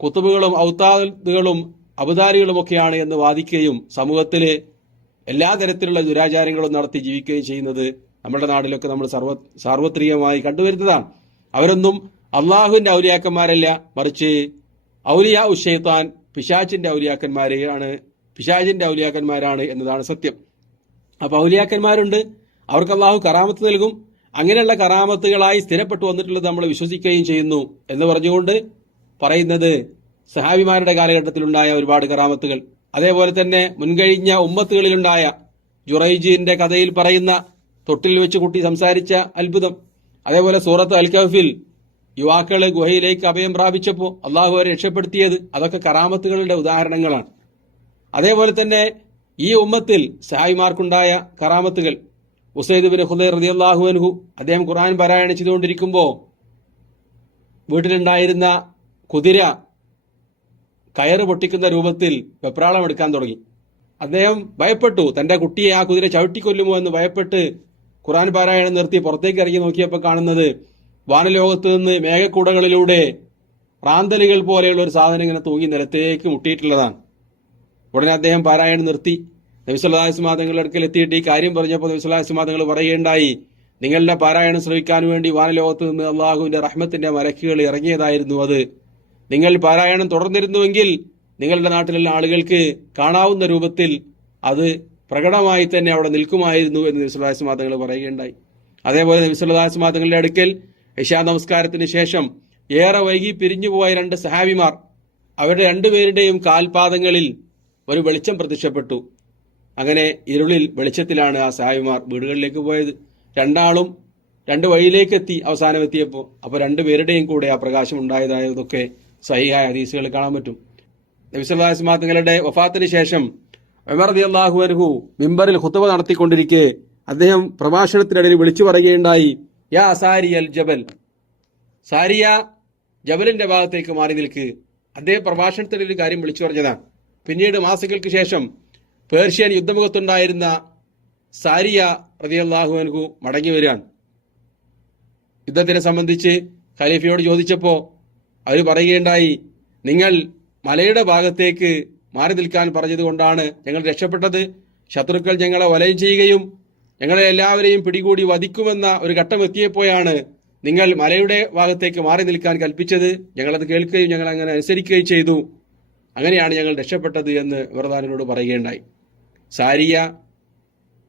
കുത്തുബുകളും ഔത്താദുകളും അബുദാരികളും ഒക്കെയാണ് എന്ന് വാദിക്കുകയും സമൂഹത്തില് എല്ലാ തരത്തിലുള്ള ദുരാചാരങ്ങളും നടത്തി ജീവിക്കുകയും ചെയ്യുന്നത് നമ്മുടെ നാട്ടിലൊക്കെ നമ്മൾ സാർവത്രികമായി കണ്ടുവരുന്നതാണ്. അവരൊന്നും അള്ളാഹുവിന്റെ ഔലിയാക്കന്മാരല്ല, മറിച്ച് ഔലിയാ ഉശൈത്താൻ, പിശാചിന്റെ ഔലിയാക്കന്മാരാണ് എന്നതാണ് സത്യം. അപ്പൊ ഔലിയാക്കന്മാരുണ്ട്, അവർക്ക് അള്ളാഹു കറാമത്ത് നൽകും. അങ്ങനെയുള്ള കറാമത്തുകളായി സ്ഥിരപ്പെട്ടു വന്നിട്ടുള്ളത് നമ്മൾ വിശ്വസിക്കുകയും ചെയ്യുന്നു എന്ന് പറഞ്ഞുകൊണ്ട് പറയുന്നത് സഹാബിമാരുടെ കാലഘട്ടത്തിലുണ്ടായ ഒരുപാട് കറാമത്തുകൾ, അതേപോലെ തന്നെ മുൻകഴിഞ്ഞ ഉമ്മത്തുകളിലുണ്ടായ ജുറൈജിന്റെ കഥയിൽ പറയുന്ന തൊട്ടിൽ വെച്ച് കുട്ടി സംസാരിച്ച അത്ഭുതം, അതേപോലെ സൂറത്ത് അൽ കഹ്ഫിൽ യുവാക്കള് ഗുഹയിലേക്ക് അഭയം പ്രാപിച്ചപ്പോൾ അള്ളാഹു അവരെ രക്ഷപ്പെടുത്തിയത്, അതൊക്കെ കറാമത്തുകളുടെ ഉദാഹരണങ്ങളാണ്. അതേപോലെ തന്നെ ഈ ഉമ്മത്തിൽ സഹായിമാർക്കുണ്ടായ കറാമത്തുകൾ, ഉസൈദ് ബിൻ ഖുദൈർ റളിയല്ലാഹു അൻഹു അദ്ദേഹം ഖുർആൻ പാരായണം ചെയ്തുകൊണ്ടിരിക്കുമ്പോൾ വീട്ടിലുണ്ടായിരുന്ന കുതിര കയറ് പൊട്ടിക്കുന്ന രൂപത്തിൽ വെപ്രാളം എടുക്കാൻ തുടങ്ങി. അദ്ദേഹം ഭയപ്പെട്ടു, തന്റെ കുട്ടിയെ ആ കുതിര ചവിട്ടിക്കൊല്ലുമോ എന്ന് ഭയപ്പെട്ട് ഖുർആൻ പാരായണം നിർത്തി പുറത്തേക്ക് ഇറങ്ങി നോക്കിയപ്പോൾ കാണുന്നത് വാനലോകത്ത് നിന്ന് മേഘക്കൂടകളിലൂടെ റാന്തലുകൾ പോലെയുള്ള ഒരു സാധനം ഇങ്ങനെ തൂങ്ങി നിലത്തേക്ക് മുട്ടിയിട്ടുള്ളതാണ്. ഉടനെ അദ്ദേഹം പാരായണം നിർത്തി. നബി സല്ലല്ലാഹു അലൈഹി വസല്ലം തങ്ങളുടെ അടുക്കൽ എത്തിയിട്ട് ഈ കാര്യം പറഞ്ഞപ്പോൾ നബി സല്ലല്ലാഹു അലൈഹി വസല്ലം തങ്ങൾ പറയുകയുണ്ടായി, നിങ്ങളുടെ പാരായണം ശ്രവിക്കാൻ വേണ്ടി വാനലോകത്ത് നിന്ന് അള്ളാഹുവിന്റെ റഹ്മത്തിന്റെ മലക്കുകൾ ഇറങ്ങിയതായിരുന്നു. അത് നിങ്ങൾ പാരായണം തുടർന്നിരുന്നുവെങ്കിൽ നിങ്ങളുടെ നാട്ടിലുള്ള ആളുകൾക്ക് കാണാവുന്ന രൂപത്തിൽ അത് പ്രകടമായി തന്നെ അവിടെ നിൽക്കുമായിരുന്നു എന്ന് നബി സല്ലല്ലാഹു അലൈഹി വസല്ലം തങ്ങൾ പറയുകയുണ്ടായി. അതേപോലെ നബി സല്ലല്ലാഹു അലൈഹി വസല്ലം തങ്ങളുടെ അടുക്കൽ ഇശാ നമസ്കാരത്തിന് ശേഷം ഏറെ വൈകി പിരിഞ്ഞുപോയ 2 സഹാബിമാർ, അവരുടെ 2 പേരുടെയും കാൽപാദങ്ങളിൽ ഒരു വെളിച്ചം പ്രത്യക്ഷപ്പെട്ടു. അങ്ങനെ ഇരുളിൽ വെളിച്ചത്തിലാണ് ആ സഹാബിമാർ വീടുകളിലേക്ക് പോയത്. 2 ആളും 2 വഴിയിലേക്ക് എത്തി. അവസാനം എത്തിയപ്പോൾ അപ്പൊ 2 പേരുടെയും കൂടെ ആ പ്രകാശം ഉണ്ടായതായതൊക്കെ സഹിഹായ ഹദീസുകൾ കാണാൻ പറ്റും. നബി സല്ലല്ലാഹു അലൈഹി വസല്ലം തങ്ങളുടെ വഫാത്തിന് ശേഷം ഉമർ റളിയല്ലാഹു അൻഹു മിമ്പറിൽ ഖുതുബ നടത്തിക്കൊണ്ടിരിക്കെ അദ്ദേഹം പ്രഭാഷണത്തിനിടയിൽ വിളിച്ചു പറയുകയുണ്ടായി, യാ സാരിയൽ ജബൽ, സാരിയ ജബലിന്റെ ഭാഗത്തേക്ക് മാറി നിൽക്ക്. അദ്ദേഹം പ്രഭാഷണത്തിൽ ഒരു കാര്യം വിളിച്ചു പറഞ്ഞതാണ്. പിന്നീട് മാസങ്ങൾക്ക് ശേഷം പേർഷ്യൻ യുദ്ധമുഖത്തുണ്ടായിരുന്ന സാരിയ റളിയല്ലാഹു അൻഹു മടങ്ങി വരികയാണ്. യുദ്ധത്തിനെ സംബന്ധിച്ച് ഖലീഫയോട് ചോദിച്ചപ്പോ അവർ പറയുകയുണ്ടായി, നിങ്ങൾ മലയുടെ ഭാഗത്തേക്ക് മാറി നിൽക്കാൻ പറഞ്ഞതുകൊണ്ടാണ് ഞങ്ങൾ രക്ഷപ്പെട്ടത്. ശത്രുക്കൾ ഞങ്ങളെ വലയം ചെയ്യുകയും ഞങ്ങളെ എല്ലാവരെയും പിടികൂടി വധിക്കുമെന്ന ഒരു ഘട്ടം എത്തിയപ്പോഴാണ് നിങ്ങൾ മലയുടെ ഭാഗത്തേക്ക് മാറി നിൽക്കാൻ കൽപ്പിച്ചത്. ഞങ്ങളത് കേൾക്കുകയും ഞങ്ങൾ അങ്ങനെ അനുസരിക്കുകയും ചെയ്തു. അങ്ങനെയാണ് ഞങ്ങൾ രക്ഷപ്പെട്ടത് എന്ന് ഇവർദാനോട് പറയുകയുണ്ടായി. സാരിയ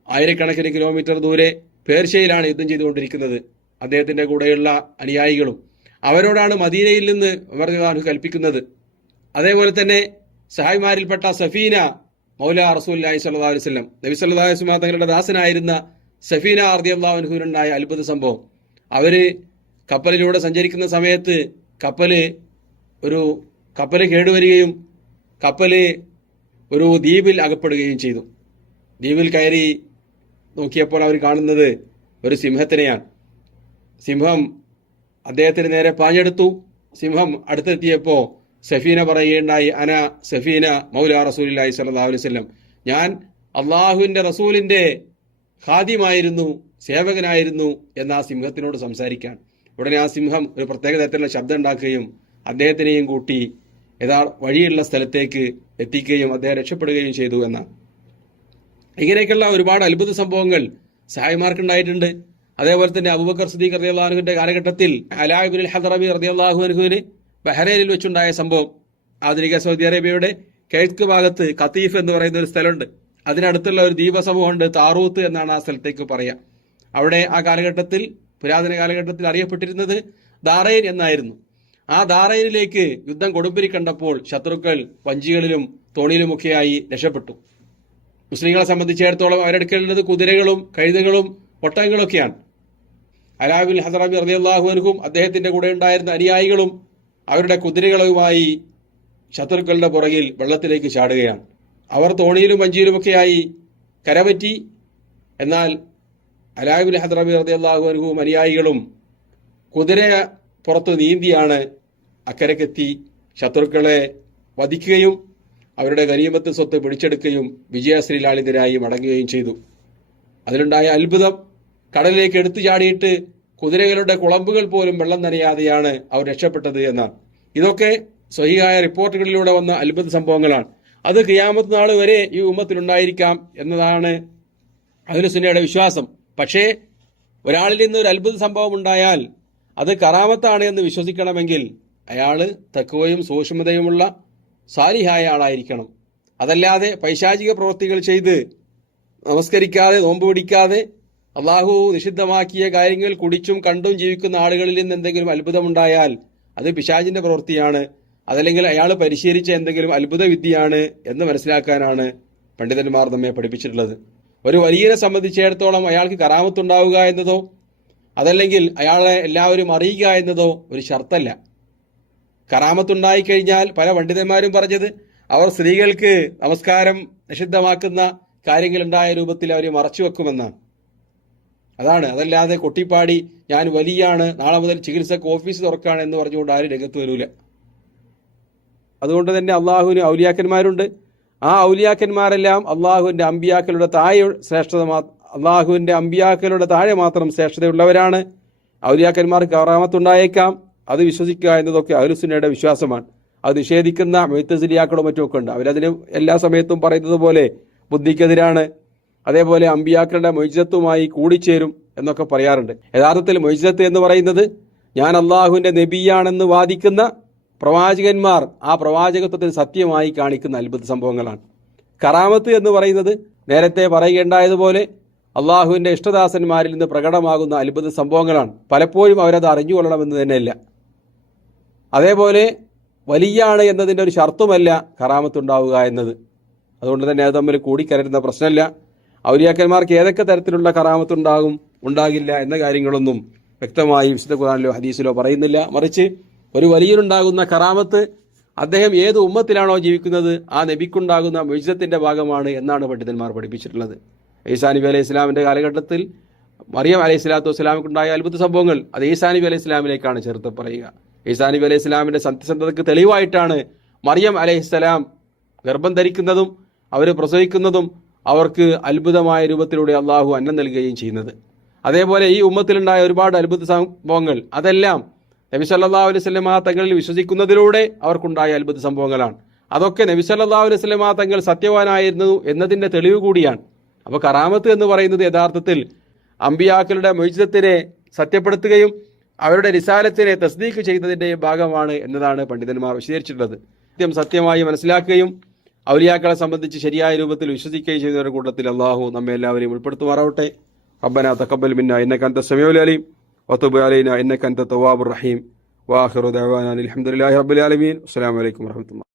ആയിരക്കണക്കിന് കിലോമീറ്റർ ദൂരെ പേർഷ്യയിലാണ് യുദ്ധം ചെയ്തുകൊണ്ടിരിക്കുന്നത്. അദ്ദേഹത്തിന്റെ കൂടെയുള്ള അനുയായികളും അവരോടാണ് മദീനയിൽ നിന്ന് ഉമർ റളിയല്ലാഹു അൻഹു കൽപ്പിക്കുന്നത്. അതേപോലെ തന്നെ സഹായിമാരിൽപ്പെട്ട സഫീന മൗലാ റസൂലുള്ളാഹി സ്വല്ലല്ലാഹു അലൈഹി വസല്ലം നബി സല്ലല്ലാഹു അലൈഹി വസല്ലം തങ്ങളുടെ ദാസനായിരുന്ന സഫീന റളിയല്ലാഹു അൻഹുവിനുണ്ടായ അത്ഭുത സംഭവം. അവര് കപ്പലിലൂടെ സഞ്ചരിക്കുന്ന സമയത്ത് കപ്പല് കേടുവരികയും കപ്പല് ഒരു ദ്വീപിൽ അകപ്പെടുകയും ചെയ്തു. ദ്വീപിൽ കയറി നോക്കിയപ്പോൾ അവർ കാണുന്നത് ഒരു സിംഹത്തിനെയാണ്. സിംഹം അദ്ദേഹത്തിന് നേരെ പാഞ്ഞെടുത്തു. സിംഹം അടുത്തെത്തിയപ്പോൾ സഫീന പറയുകയുണ്ടായി, അന സഫീന മൗലാ റസൂലുള്ളാഹി സ്വല്ലല്ലാഹു അലൈഹി വസല്ലം, ഞാൻ അള്ളാഹുവിന്റെ റസൂലിന്റെ ഖാദിമായിരുന്നു, സേവകനായിരുന്നു എന്ന് ആ സിംഹത്തിനോട് സംസാരിക്കാൻ. ഉടനെ ആ സിംഹം ഒരു പ്രത്യേക തരത്തിലുള്ള ശബ്ദം ഉണ്ടാക്കുകയും അദ്ദേഹത്തിനെയും കൂട്ടി വഴിയുള്ള സ്ഥലത്തേക്ക് എത്തിക്കുകയും അദ്ദേഹം രക്ഷപ്പെടുകയും ചെയ്തു എന്നാണ്. ഇങ്ങനെയൊക്കെയുള്ള ഒരുപാട് അത്ഭുത സംഭവങ്ങൾ സഹായിമാർക്കുണ്ടായിട്ടുണ്ട്. അതേപോലെ തന്നെ അബൂബക്കർ സിദ്ദീഖ് റളിയല്ലാഹു അൻഹുവിന്റെ കാലഘട്ടത്തിൽ അലാ ഇബ്നുൽ ഹദ്റമി റളിയല്ലാഹു അൻഹുവിന് ബഹ്റൈനിൽ വെച്ചുണ്ടായ സംഭവം. ആധുനിക സൗദി അറേബ്യയുടെ കിഴക്ക് ഭാഗത്ത് ഖതീഫ് എന്ന് പറയുന്ന ഒരു സ്ഥലമുണ്ട്. അതിനടുത്തുള്ള ഒരു ദ്വീപ സമൂഹമുണ്ട്, താറൂത്ത് എന്നാണ് ആ സ്ഥലത്തേക്ക് പറയുക. അവിടെ ആ കാലഘട്ടത്തിൽ, പുരാതന കാലഘട്ടത്തിൽ അറിയപ്പെട്ടിരുന്നത് ദാറൈൻ എന്നായിരുന്നു. ആ ദാറൈനിലേക്ക് യുദ്ധം കൊടുമ്പിരി കണ്ടപ്പോൾ ശത്രുക്കൾ വഞ്ചികളിലും തോണിയിലുമൊക്കെയായി രക്ഷപ്പെട്ടു. മുസ്ലിങ്ങളെ സംബന്ധിച്ചിടത്തോളം അവരെടുക്കേണ്ടത് കുതിരകളും കഴുതകളും ഒട്ടകങ്ങളൊക്കെയാണ്. അലാ ഇബ്നുൽ ഹദ്റമി റളിയല്ലാഹു അൻഹും അദ്ദേഹത്തിന്റെ കൂടെ ഉണ്ടായിരുന്ന അനുയായികളും അവരുടെ കുതിരകളുമായി ശത്രുക്കളുടെ പുറകിൽ വെള്ളത്തിലേക്ക് ചാടുകയാണ്. അവർ തോണിയിലും വഞ്ചിയിലുമൊക്കെയായി കരപറ്റി. എന്നാൽ അലാ ഇബ്നുൽ ഹദ്റമി റളിയല്ലാഹു അൻഹും അനുയായികളും കുതിര പുറത്ത് നീന്തിയാണ് അക്കരക്കെത്തി ശത്രുക്കളെ വധിക്കുകയും അവരുടെ ഗനീമത്ത് സ്വത്ത് പിടിച്ചെടുക്കുകയും വിജയശ്രീലാളിതരായി മടങ്ങുകയും ചെയ്തു. അതിലുണ്ടായ അത്ഭുതം, കടലിലേക്ക് എടുത്തു ചാടിയിട്ട് കുതിരകളുടെ കുളമ്പുകൾ പോലും വെള്ളം നനയാതെയാണ് അവർ രക്ഷപ്പെട്ടത് എന്നാണ്. ഇതൊക്കെ സ്വഹീഹായ റിപ്പോർട്ടുകളിലൂടെ വന്ന അത്ഭുത സംഭവങ്ങളാണ്. അത് ഖിയാമത്ത് നാൾ വരെ ഈ ഉമ്മത്തിലുണ്ടായിരിക്കാം എന്നതാണ് അഹ്ലുസുന്നയുടെ വിശ്വാസം. പക്ഷേ ഒരാളിൽ നിന്ന് ഒരു അത്ഭുത സംഭവം ഉണ്ടായാൽ അത് കറാമത്താണ് എന്ന് വിശ്വസിക്കണമെങ്കിൽ അയാൾ തഖ്വയും സൂക്ഷ്മതയുമുള്ള സാലിഹായ ആളായിരിക്കണം. അതല്ലാതെ പൈശാചിക പ്രവൃത്തികൾ ചെയ്ത് നമസ്കരിക്കാതെ നോമ്പ് പിടിക്കാതെ അള്ളാഹു നിഷിദ്ധമാക്കിയ കാര്യങ്ങൾ കുടിച്ചും കണ്ടും ജീവിക്കുന്ന ആളുകളിൽ നിന്ന് എന്തെങ്കിലും അത്ഭുതമുണ്ടായാൽ അത് പിശാചിന്റെ പ്രവൃത്തിയാണ്, അതല്ലെങ്കിൽ അയാൾ പരിശീലിച്ച എന്തെങ്കിലും അത്ഭുത വിദ്യയാണ് എന്ന് മനസ്സിലാക്കാനാണ് പണ്ഡിതന്മാർ നമ്മെ പഠിപ്പിച്ചിട്ടുള്ളത്. ഒരു വലിയനെ സംബന്ധിച്ചിടത്തോളം അയാൾക്ക് കറാമത്തുണ്ടാവുക എന്നതോ അതല്ലെങ്കിൽ അയാളെ എല്ലാവരും അറിയുക എന്നതോ ഒരു ഷർത്തല്ല. കറാമത്തുണ്ടായിക്കഴിഞ്ഞാൽ പല പണ്ഡിതന്മാരും പറഞ്ഞത് അവർ സ്ത്രീകൾക്ക് നമസ്കാരം നിഷിദ്ധമാക്കുന്ന കാര്യങ്ങളുണ്ടായ രൂപത്തിൽ അവർ മറച്ചുവെക്കുമെന്നാണ്. അതല്ലാതെ കൊട്ടിപ്പാടി ഞാൻ വലിയാണ്, നാളെ മുതൽ ചികിത്സക്ക് ഓഫീസ് തുറക്കാണ് എന്ന് പറഞ്ഞുകൊണ്ട് ആരും രംഗത്ത് വരൂല. അതുകൊണ്ട് തന്നെ അള്ളാഹുവിന് ഔലിയാക്കന്മാരുണ്ട്. ആ ഔലിയാക്കന്മാരെല്ലാം അള്ളാഹുവിന്റെ അമ്പിയാക്കളുടെ താഴെ മാത്രം ശ്രേഷ്ഠതയുള്ളവരാണ്. ഔലിയാക്കന്മാർക്ക് കറാമത്തുണ്ടായേക്കാം, അത് വിശ്വസിക്കുക എന്നതൊക്കെ അഹ്ലുസുന്നയുടെ വിശ്വാസമാണ്. അത് നിഷേധിക്കുന്ന മുഅ്തസിലിയാക്കളോ മറ്റുമൊക്കെ ഉണ്ട്. അവരതിന് എല്ലാ സമയത്തും പറയുന്നത് പോലെ ബുദ്ധിക്കെതിരാണ്. അതേപോലെ അമ്പിയാക്കളുടെ മൊയ്ജിസത്തുമായി കൂടിച്ചേരും എന്നൊക്കെ പറയാറുണ്ട്. യഥാർത്ഥത്തിൽ മൊയ്ജിസത്ത് എന്ന് പറയുന്നത് ഞാൻ അള്ളാഹുവിന്റെ നബിയാണെന്ന് വാദിക്കുന്ന പ്രവാചകന്മാർ ആ പ്രവാചകത്വത്തിന് സത്യമായി കാണിക്കുന്ന അത്ഭുത സംഭവങ്ങളാണ്. കറാമത്ത് എന്ന് പറയുന്നത് നേരത്തെ പറയുകയുണ്ടായതുപോലെ അള്ളാഹുവിന്റെ ഇഷ്ടദാസന്മാരിൽ നിന്ന് പ്രകടമാകുന്ന അത്ഭുത സംഭവങ്ങളാണ്. പലപ്പോഴും അവരത് അറിഞ്ഞുകൊള്ളണമെന്ന് തന്നെയല്ല. അതേപോലെ വലിയാണ് എന്നതിൻ്റെ ഒരു ഷർത്തുമല്ല കറാമത്തുണ്ടാവുക എന്നത്. അതുകൊണ്ട് തന്നെ അത് തമ്മിൽ കൂടിക്കലരുന്ന പ്രശ്നമല്ല. ഔലിയാക്കന്മാർക്ക് ഏതൊക്കെ തരത്തിലുള്ള കറാമത്തുണ്ടാകും ഉണ്ടാകില്ല എന്ന കാര്യങ്ങളൊന്നും വ്യക്തമായി വിശുദ്ധ ഖുർആനിലോ ഹദീസിലോ പറയുന്നില്ല. മറിച്ച് ഒരു വലിയനുണ്ടാകുന്ന കറാമത്ത് അദ്ദേഹം ഏത് ഉമ്മത്തിലാണോ ജീവിക്കുന്നത് ആ നബിക്കുണ്ടാകുന്ന മുഅ്ജിസത്തിന്റെ ഭാഗമാണ് എന്നാണ് പണ്ഡിതന്മാർ പഠിപ്പിച്ചിട്ടുള്ളത്. ഈസാ നബി അലൈഹി ഇസ്ലാമിന്റെ കാലഘട്ടത്തിൽ മറിയം അലൈഹി സ്വലാത്തു വസ്സലാമിക്കുണ്ടായ അത്ഭുത സംഭവങ്ങൾ അത് ഈസാ നബി അലൈഹി ഇസ്ലാമിലേക്കാണ് ചേർത്ത് പറയുക. ഈസാ നബി അലൈഹി ഇസ്ലാമിന്റെ സത്യസന്ധതയ്ക്ക് തെളിവായിട്ടാണ് മറിയം അലൈഹിസ്സലാം ഗർഭം ധരിക്കുന്നതും അവർ പ്രസവിക്കുന്നതും അവർക്ക് അത്ഭുതമായ രൂപത്തിലൂടെ അള്ളാഹു അന്നം നൽകുകയും ചെയ്യുന്നത്. അതേപോലെ ഈ ഉമ്മത്തിലുണ്ടായ ഒരുപാട് അത്ഭുത സംഭവങ്ങൾ അതെല്ലാം നബി സല്ലല്ലാഹു അലൈഹി വസല്ലമ തങ്ങളിൽ വിശ്വസിക്കുന്നതിലൂടെ അവർക്കുണ്ടായ അത്ഭുത സംഭവങ്ങളാണ്. അതൊക്കെ നബി സല്ലല്ലാഹു അലൈഹി വസല്ലമ തങ്ങൾ സത്യവാനായിരുന്നു എന്നതിന്റെ തെളിവ് കൂടിയാണ്. അപ്പോൾ കറാമത്ത് എന്ന് പറയുന്നത് യഥാർത്ഥത്തിൽ അമ്പിയാക്കളുടെ മുഅ്ജിസത്തിനെ സത്യപ്പെടുത്തുകയും അവരുടെ റിസാലത്തിനെ തസ്ദീഖ് ചെയ്യുന്നതിന്റെ ഭാഗമാണ് എന്നതാണ് പണ്ഡിതന്മാർ വിശദീകരിച്ചിട്ടുള്ളത്. സത്യമായി മനസ്സിലാക്കുകയും ഔലിയാക്കളെ സംബന്ധിച്ച് ശരിയായ രൂപത്തിൽ വിശ്വസിക്കുകയും ചെയ്യുന്നവരുടെ കൂട്ടത്തിൽ അള്ളാഹു നമ്മെ എല്ലാവരെയും ഉൾപ്പെടുത്തുമാറാവട്ടെ. റബ്ബനാ തഖബ്ബൽ മിന്നാ ഇന്നക അൻത സമീഉൽ അലീം വതുബ് അലൈനാ ഇന്നക അൻത തവ്വാബുർ റഹീം വആഖിറു ദഅവാനാ അൽഹംദുലില്ലാഹി റബ്ബിൽ ആലമീൻ. അസ്സലാമു അലൈക്കും വറഹ്മത്തുള്ളാഹി.